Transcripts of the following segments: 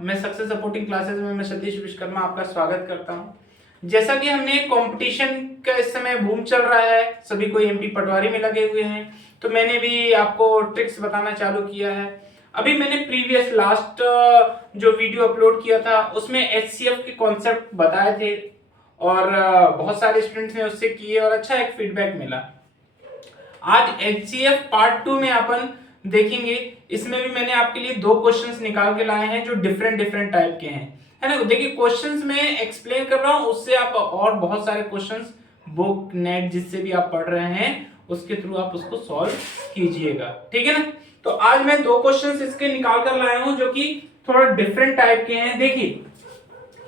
मैं success supporting classes में मैं सतीश विश्वकर्मा आपका स्वागत करता हूं। जैसा कि हमने कंपटीशन का इस समय बूम चल रहा है, सभी कोई एमपी पटवारी में लगे हुए हैं, तो मैंने भी आपको ट्रिक्स बताना चालू किया है। अभी मैंने प्रीवियस लास्ट जो वीडियो अपलोड किया था उसमें एचसीएफ के कॉन्सेप्ट बताए थे और बहुत सारे स्टूडेंट्स ने उससे किए और अच्छा एक फीडबैक मिला। आज एचसीएफ पार्ट 2 में अपन देखेंगे। इसमें भी मैंने आपके लिए दो क्वेश्चंस निकाल के लाए हैं जो डिफरेंट टाइप के हैं, है ना। देखिए क्वेश्चंस में एक्सप्लेन कर रहा हूं, उससे आप और बहुत सारे क्वेश्चंस बुक नेट जिससे भी आप पढ़ रहे हैं उसके थ्रू आप उसको सॉल्व कीजिएगा, ठीक है ना। तो आज मैं दो क्वेश्चंस इसके निकाल कर लाया हूं जो कि थोड़ा डिफरेंट टाइप के हैं। देखिए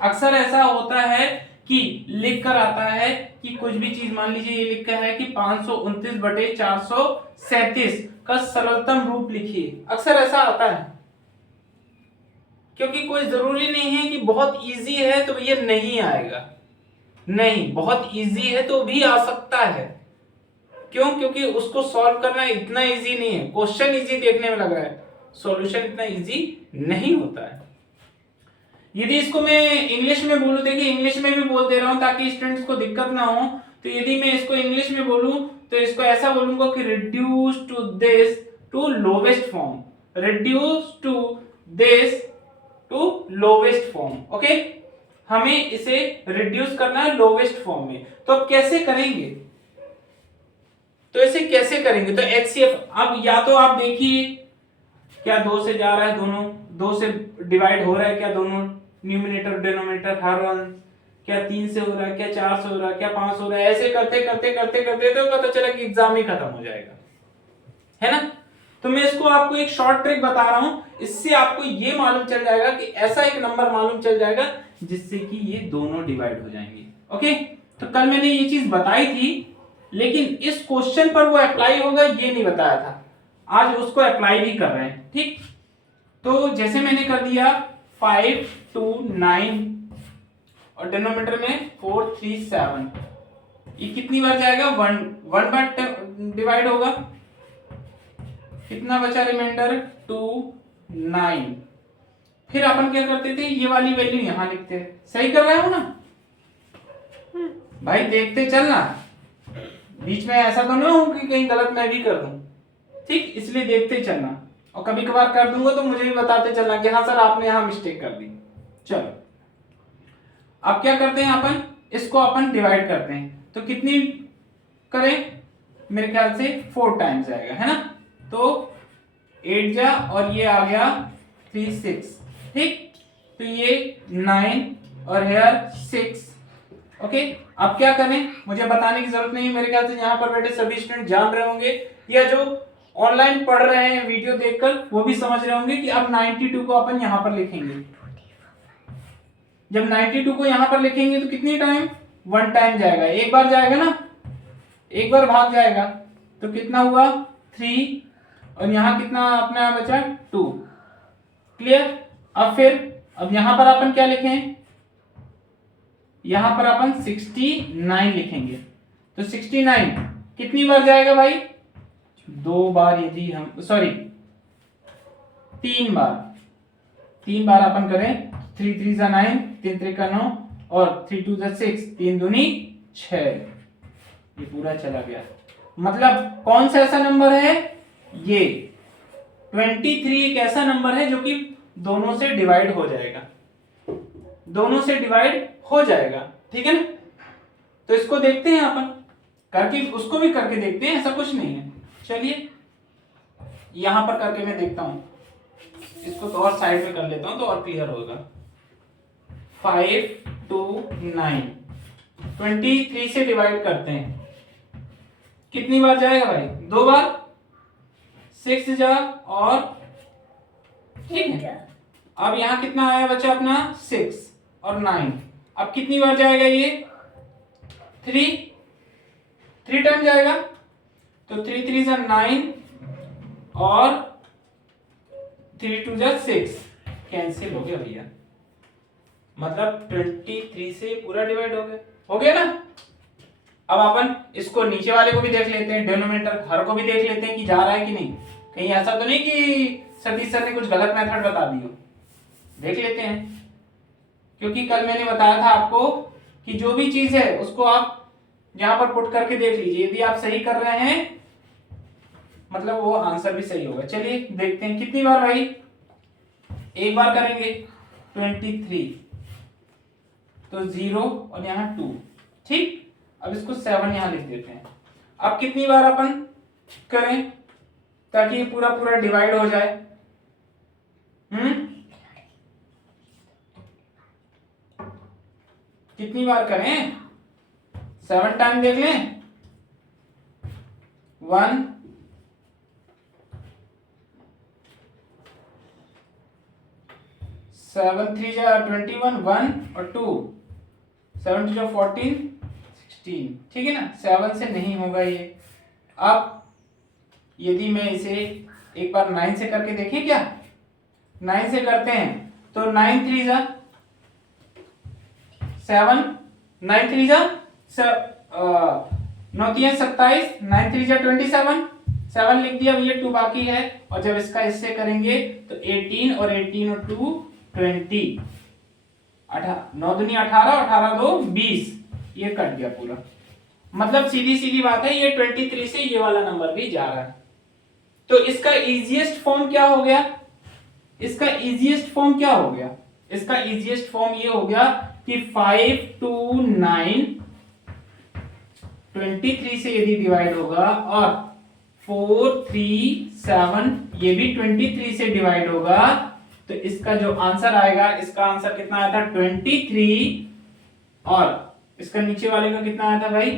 अक्सर ऐसा होता है कि लिख कर आता है कि कुछ भी चीज, मान लीजिए ये लिखा है कि 529/437 का सरलतम रूप लिखिए। अक्सर ऐसा आता है क्योंकि कोई जरूरी नहीं है कि बहुत इजी है तो ये नहीं आएगा, नहीं, बहुत इजी है तो भी आ सकता है। क्यों? क्योंकि उसको सॉल्व करना इतना इजी नहीं है। क्वेश्चन इजी देखने में लग रहा है, सॉल्यूशन इतना इजी नहीं होता है। यदि इसको मैं इंग्लिश में बोलूं, देखिए इंग्लिश में भी बोल दे रहा हूं ताकि स्टूडेंट्स को दिक्कत ना हो। तो यदि मैं इसको इंग्लिश में बोलूं तो इसको ऐसा बोलूंगा कि reduce to this to lowest form, reduce to this to lowest form. Okay, हमें इसे रिड्यूस करना है लोवेस्ट फॉर्म में। तो अब कैसे करेंगे, तो इसे कैसे करेंगे? तो एचसीएफ, अब या तो आप देखिए क्या 2 से जा रहा है, दोनों 2 से डिवाइड हो रहा है क्या, दोनों न्यूमिनेटर डिनोमिनेटर हर वन, क्या 3 से हो रहा है, क्या 4 से हो रहा है, क्या 5 हो रहा है। ऐसे करते करते करते करते तो पता चला कि एग्जाम ही खत्म हो जाएगा, है ना। तो मैं इसको आपको एक शॉर्ट ट्रिक बता रहा हूं, इससे आपको ये मालूम चल जाएगा कि ऐसा एक नंबर मालूम चल जाएगा जिससे कि ये दोनों डिवाइड हो जाएंगे। ओके, तो कल मैंने ये चीज बताई थी लेकिन इस क्वेश्चन पर वो अप्लाई होगा ये नहीं बताया था, आज उसको अप्लाई भी कर रहे हैं, ठीक। तो जैसे मैंने कर दिया 5 2 9 और डिनोमिनेटर में 4 3 7, ये कितनी बार जाएगा? 1 बार डिवाइड होगा। कितना बचा रिमाइंडर? 2 9। फिर अपन क्या करते थे, ये वाली वैल्यू यहां लिखते थे। सही कर रहे हो ना भाई? देखते चलना, बीच में ऐसा तो नहीं हो कि कहीं गलत मैं भी कर दूं, ठीक। इसलिए देखते चलना और कभी कभार कर दूंगा तो मुझे भी बताते चलना कि हाँ सर आपने यहां मिस्टेक कर दी। चलो अब क्या करते हैं अपन, इसको अपन डिवाइड करते हैं। तो कितनी करें? मेरे ख्याल से 4 टाइम्स आएगा, है ना। तो 8 जा और ये आ गया 3 6, ठीक। तो ये 9 और हेयर 6। ओके, अब क्या करें मुझे बताने की जरूरत नहीं है, मेरे ख्याल से यहाँ पर बैठे सभी स्टूडेंट जान रहे होंगे या जो ऑनलाइन पढ़ रहे हैं वीडियो देखकर वो भी समझ रहे होंगे कि अब 92 को अपन यहां पर लिखेंगे। जब 92 को यहां पर लिखेंगे तो कितनी टाइम? 1 टाइम जाएगा, एक बार जाएगा ना, एक बार भाग जाएगा। तो कितना हुआ? 3 और यहां कितना अपना बचा? 2। क्लियर? अब यहां पर अपन क्या लिखें? यहां पर अपन 69 लिखेंगे। तो 69 कितनी बार जाएगा भाई? 2 बार। यदि हम 3 बार अपन करें, 3 3 9, 3 3 9 और 3 2 6, 3 दूनी 6, ये पूरा चला गया। मतलब कौन सा ऐसा नंबर है? ये 23 एक ऐसा नंबर है जो कि दोनों से डिवाइड हो जाएगा, दोनों से डिवाइड हो जाएगा, ठीक है ना। तो इसको देखते हैं अपन करके, उसको भी करके देखते हैं, ऐसा कुछ नहीं है। चलिए यहां पर करके मैं देखता हूं, इसको तो और साइड में कर लेता हूं तो और क्लियर होगा। 5 2 9, 23 से डिवाइड करते हैं, कितनी बार जाएगा भाई? 2 बार। 6 जा और, ठीक है। अब यहां कितना आया बचा अपना? 6 और 9। अब कितनी बार जाएगा ये? 3 टाइम जाएगा। तो 3 3 9 और 3 2 6, कैंसिल हो गया भैया। मतलब 23 से पूरा डिवाइड हो गया ना। अब अपन इसको नीचे वाले को भी देख लेते हैं, डिनोमिनेटर हर को भी देख लेते हैं कि जा रहा है कि नहीं। कहीं ऐसा तो नहीं कि सतीश सर ने कुछ गलत मेथड बता दी हो। देख लेते हैं, क्योंकि कल मैंने बताया था आपको कि जो भी चीज है उसको आप यहां पर पुट करके देख लीजिए, यदि आप सही कर रहे हैं मतलब वो आंसर भी सही होगा। चलिए देखते हैं कितनी बार भाई, एक बार करेंगे 23, तो 0 और यहाँ 2, ठीक। अब इसको 7 यहां लिख देते हैं। अब कितनी बार अपन करें ताकि ये पूरा पूरा डिवाइड हो जाए? कितनी बार करें? 7 टाइम देख लें। 1, 7 3 जा 21, 1 और 2, 7 2 जा 14, 16, ठीक है ना। 7 से नहीं होगा ये। अब यदि मैं इसे एक बार 9 से करके देखें, क्या 9 से करते हैं तो 9 3 जा 7, 9 3 जा 9 3 27, 9 3 जा 27, 7 लिख दिया। ये 2 बाकी है, और जब इसका इससे करेंगे तो 18 और 18 और 2 20, 9 दूनी 18, 18 2 20, ये कट गया पूरा। मतलब सीधी सीधी बात है, ये 23 से ये वाला नंबर भी जा रहा है। तो इसका इजीएस्ट फॉर्म क्या हो गया? इसका इजीएस्ट फॉर्म क्या हो गया? इसका इजीएस्ट फॉर्म ये हो गया कि 5 2 9 23 से यदि डिवाइड होगा, और 4 3 7 ये भी 23 से डिवाइड होगा, तो इसका जो आंसर आएगा, इसका आंसर कितना आया था 23, और इसका नीचे वाले का कितना आया था भाई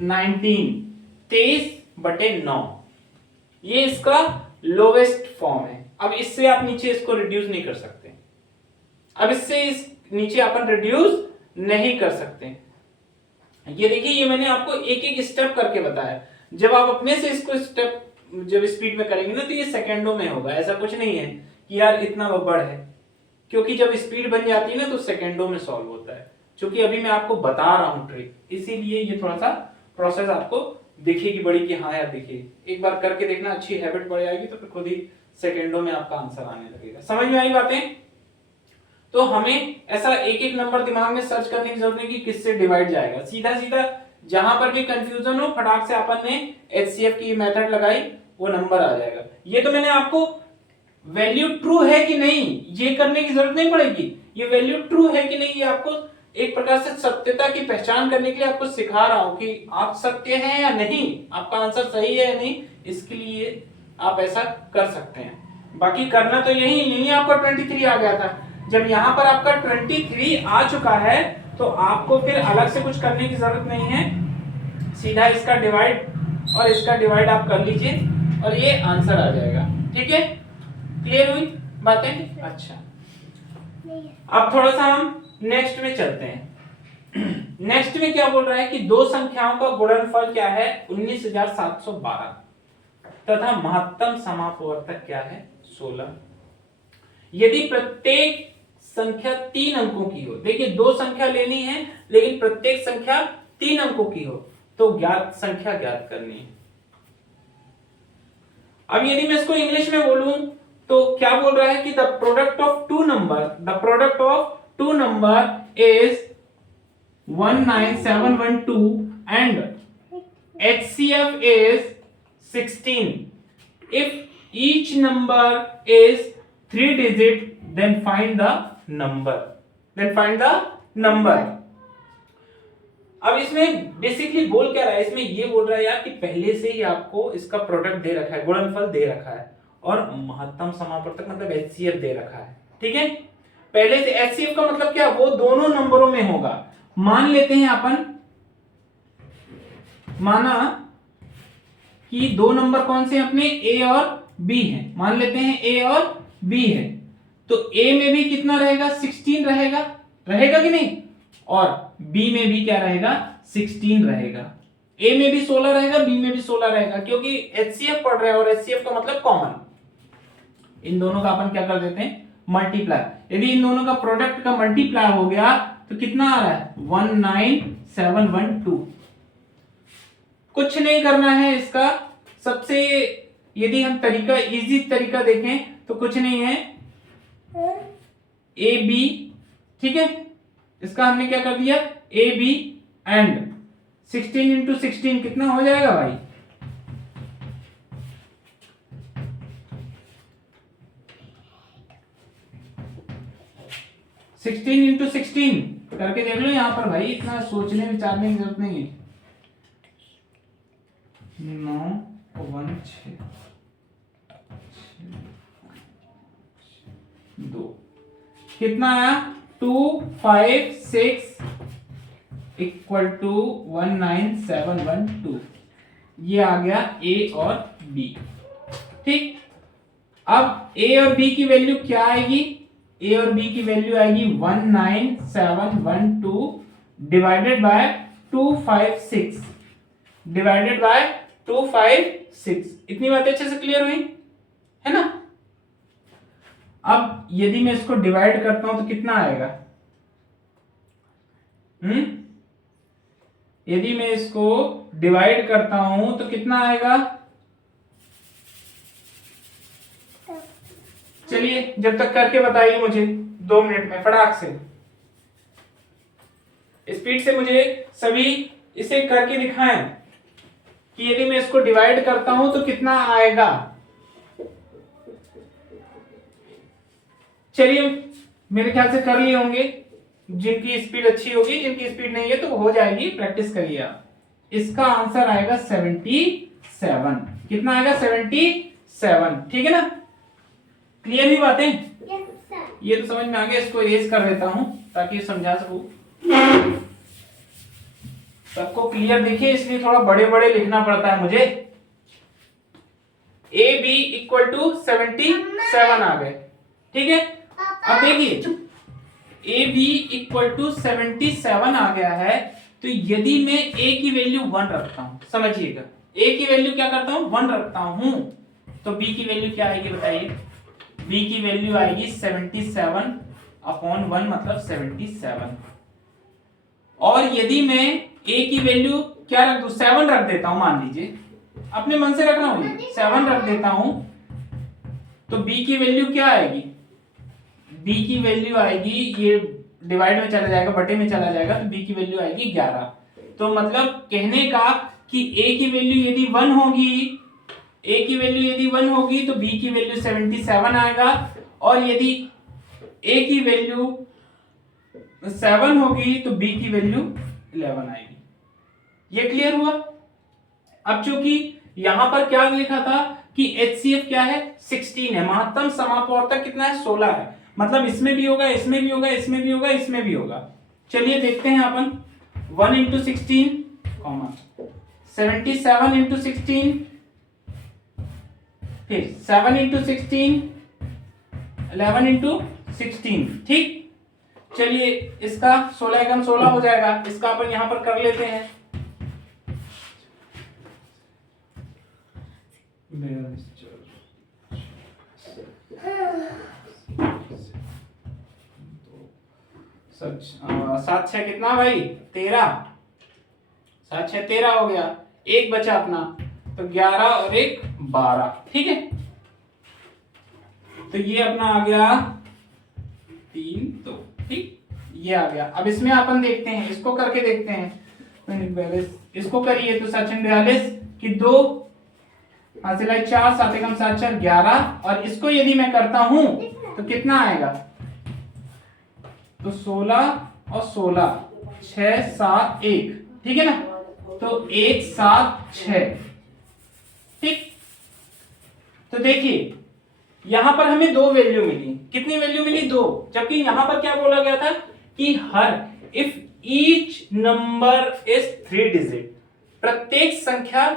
19, 23/9। ये इसका लोवेस्ट फॉर्म है। अब इससे आप नीचे इसको रिड्यूस नहीं कर सकते। अब इससे इस नीचे अपन रिड्यूस नहीं कर सकते। ये देखिए, ये मैंने आपको एक एक स्टेप करके बताया। जब आप अपने से इसको स्टेप जब स्पीड में करेंगे ना, तो ये सेकंडों में होगा। ऐसा कुछ नहीं है कि यार इतना बड़ है, क्योंकि जब स्पीड बन जाती है ना तो सेकंडों में सॉल्व होता है। क्योंकि अभी मैं आपको बता रहा हूं ट्रिक, इसीलिए ये थोड़ा सा प्रोसेस आपको दिखेगी बड़ी कि हाँ यार देखिए, एक बार करके देखना, अच्छी हैबिट पड़ जाएगी तो फिर खुद ही सेकंडों में आपका आंसर आने लगेगा। समझ में आई बातें? तो हमें ऐसा एक एक नंबर दिमाग में सर्च करने की जरूरत नहीं कि किससे डिवाइड जाएगा। सीधा सीधा जहां पर भी कंफ्यूजन हो, फटाक से अपन ने एचसीएफ की मेथड लगाई, वो नंबर आ जाएगा। ये तो मैंने आपको वैल्यू ट्रू है कि नहीं ये करने की जरूरत नहीं पड़ेगी। ये वैल्यू ट्रू है कि नहीं, ये आपको एक प्रकार से सत्यता की पहचान करने के लिए आपको सिखा रहा हूं कि आप सत्य हैं या नहीं, आपका आंसर सही है या नहीं। इसके लिए आप ऐसा कर सकते हैं। बाकी करना तो यही आपका 23 आ गया था। जब यहां पर आपका 23 आ चुका है, तो आपको फिर अलग से कुछ करने की जरूरत नहीं है। सीधा इसका डिवाइड और इसका डिवाइड आप कर लीजिए और ये आंसर आ जाएगा। ठीक है, क्लियर हुई बातें? अच्छा, अब थोड़ा सा हम नेक्स्ट में चलते हैं। नेक्स्ट में क्या बोल रहा है कि दो संख्याओं का गुणनफल क्या है 19,712 तथा महत्तम समापवर्तक क्या है 16। यदि प्रत्येक संख्या 3 अंकों की हो, देखिए दो संख्या लेनी है लेकिन प्रत्येक संख्या 3 अंकों की हो, तो ज्ञात संख्या ज्ञात करनी है। अब यदि मैं इसको इंग्लिश में बोलूं तो क्या बोल रहा है कि the product of two number is 19712 and HCF is 16. If each number is 3 digit, then find the number. अब इसमें बेसिकली बोल क्या रहा है? इसमें ये बोल रहा है यार कि पहले से ही आपको इसका प्रोडक्ट दे रखा है, गुणनफल दे रखा है, और महत्तम समापवर्तक मतलब HCF दे रखा है। ठीक है, पहले से HCF का मतलब क्या, वो दोनों नंबरों में होगा। मान लेते हैं अपन, माना कि दो नंबर कौन से अपने A और B हैं, मान लेते हैं A और B है, तो A में भी कितना रहेगा 16 रहेगा कि नहीं, और B में भी क्या रहेगा 16 रहेगा। A में भी 16 रहेगा, B में भी 16 रहेगा, क्योंकि HCF पढ़ रहे हैं और HCF का मतलब कॉमन। इन दोनों का अपन क्या कर देते हैं मल्टीप्लाई। यदि इन दोनों का प्रोडक्ट का मल्टीप्लाई हो गया तो कितना आ रहा है 19712। कुछ नहीं करना है इसका, सबसे यदि हम तरीका इजी तरीका देखें तो कुछ नहीं है, ए बी, ठीक है, इसका हमने क्या कर दिया ए बी एंड 16 इंटू 16 कितना हो जाएगा भाई? 16 इंटू 16 करके देख लो यहाँ पर भाई, इतना सोचने विचारने की जरूरत नहीं है। 9 1 6 2 कितना आया? 2 5 6 इक्वल टू 19712। ये आ गया ए और बी, ठीक। अब ए और बी की वैल्यू क्या आएगी? ए और बी की वैल्यू आएगी 19712 डिवाइडेड बाय 256 डिवाइडेड बाय 256। इतनी बातें अच्छे से क्लियर हुई है ना? अब यदि मैं इसको डिवाइड करता हूं तो कितना आएगा? यदि मैं इसको डिवाइड करता हूं तो कितना आएगा? चलिए जब तक करके बताइए मुझे 2 मिनट में फटाक से, स्पीड से मुझे सभी इसे करके दिखाएं कि यदि मैं इसको डिवाइड करता हूं तो कितना आएगा। चलिए मेरे ख्याल से कर लिए होंगे, जिनकी स्पीड अच्छी होगी, जिनकी स्पीड नहीं है तो हो जाएगी, प्रैक्टिस करिए आप। इसका आंसर आएगा 77। कितना आएगा? 77, ठीक है ना? क्लियर हुई बातें? ये तो समझ में आ गया। इसको इरेज कर देता हूं ताकि समझा सकूं, सबको क्लियर दिखे, इसलिए थोड़ा बड़े बड़े लिखना पड़ता है मुझे। ए बी इक्वल टू 77 आ गए, ठीक है। अब देखिए ए बी इक्वल टू 77 आ गया है, तो यदि मैं a की वैल्यू 1 रखता हूं, समझिएगा, a की वैल्यू क्या करता हूं? 1 रखता हूं, तो b की वैल्यू क्या आएगी बताइए? b की वैल्यू आएगी 77 अपॉन 1 मतलब 77। और यदि मैं a की वैल्यू क्या रख दूं? 7 रख देता हूं, मान लीजिए, अपने मन से रखना होगी, 7 रख देता हूं, तो b की वैल्यू क्या आएगी? b की वैल्यू आएगी, ये डिवाइड में चला जाएगा, बटे में चला जाएगा, तो b की वैल्यू आएगी 11। तो मतलब कहने का कि a की वैल्यू यदि 1 होगी, a की वैल्यू यदि 1 होगी तो b की वैल्यू 77 आएगा, और यदि a की वैल्यू 7 होगी तो b की वैल्यू 11 आएगी। ये क्लियर हुआ? अब चूंकि यहां पर क्या लिखा था कि HCF क्या है? 16 है, महत्तम समापवर्तक कितना है? 16 है, मतलब इसमें भी होगा, इसमें भी होगा, इसमें भी होगा, इसमें भी होगा। चलिए देखते हैं अपन, 1 इंटू 16 कॉमा 77 इंटू 16, फिर 7 इंटू 16, 11 इंटू 16, ठीक। चलिए इसका 16 एकम 16 हो जाएगा, इसका अपन यहां पर कर लेते हैं। सच 7 6 कितना भाई? 13, 7 6 13 हो गया, एक बचा अपना, तो 11 और 1 12, ठीक है। तो ये अपना आ गया 3 2, ठीक, ये आ गया। अब इसमें अपन देखते हैं, इसको करके देखते हैं, इसको करिए तो 742 की 2 हासिल है 4, 7 एकम 7 4 11, और इसको यदि मैं करता हूं तो कितना आएगा? तो 16 और 16 6 7 1, ठीक है ना, तो 1 7 6, ठीक। तो देखिए यहां पर हमें 2 वैल्यू मिली, कितनी वैल्यू मिली? 2, जबकि यहां पर क्या बोला गया था कि her if each number is 3 digit, प्रत्येक संख्या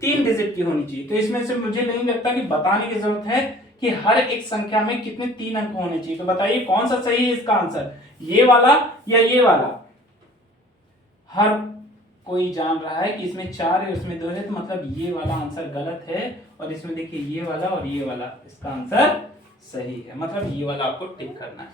3 डिजिट की होनी चाहिए। तो इसमें से मुझे नहीं लगता कि बताने की जरूरत है कि हर एक संख्या में कितने 3 अंक होने चाहिए। तो बताइए कौन सा सही है इसका आंसर, ये वाला या ये वाला? हर कोई जान रहा है कि इसमें 4 है, उसमें 2 है, तो मतलब ये वाला आंसर गलत है, और इसमें देखिए ये वाला और ये वाला, इसका आंसर सही है, मतलब ये वाला आपको टिक करना है।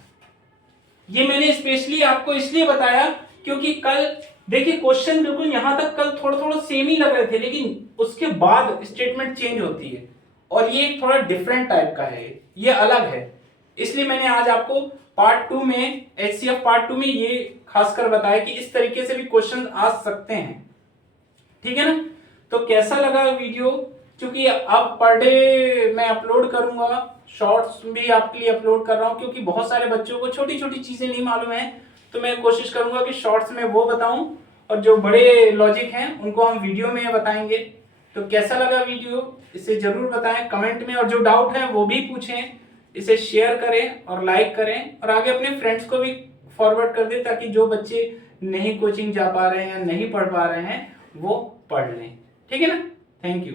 ये मैंने स्पेशली आपको इसलिए बताया क्योंकि कल देखिए क्वेश्चन बिल्कुल यहां तक कल थोड़ा थोड़ा सेम ही लग रहे थे, लेकिन उसके बाद स्टेटमेंट चेंज होती है, और ये थोड़ा डिफरेंट टाइप का है, ये अलग है, इसलिए मैंने आज आपको पार्ट 2 में, HCF पार्ट 2 में ये खासकर बताया कि इस तरीके से भी क्वेश्चन आ सकते हैं। ठीक है ना। तो कैसा लगा वीडियो, क्योंकि अब पर डे मैं अपलोड करूंगा, शॉर्ट्स भी आपके लिए अपलोड कर रहा हूं, क्योंकि बहुत सारे बच्चों को छोटी छोटी चीजें नहीं मालूम है, तो मैं कोशिश करूंगा कि शॉर्ट्स में वो बताऊं, और जो बड़े लॉजिक हैं उनको हम वीडियो में बताएंगे। तो कैसा लगा वीडियो इसे जरूर बताएं कमेंट में, और जो डाउट है वो भी पूछें, इसे शेयर करें और लाइक करें, और आगे अपने फ्रेंड्स को भी फॉरवर्ड कर दें, ताकि जो बच्चे नहीं कोचिंग जा पा रहे हैं या नहीं पढ़ पा रहे हैं वो पढ़ लें। ठीक है ना। Thank you.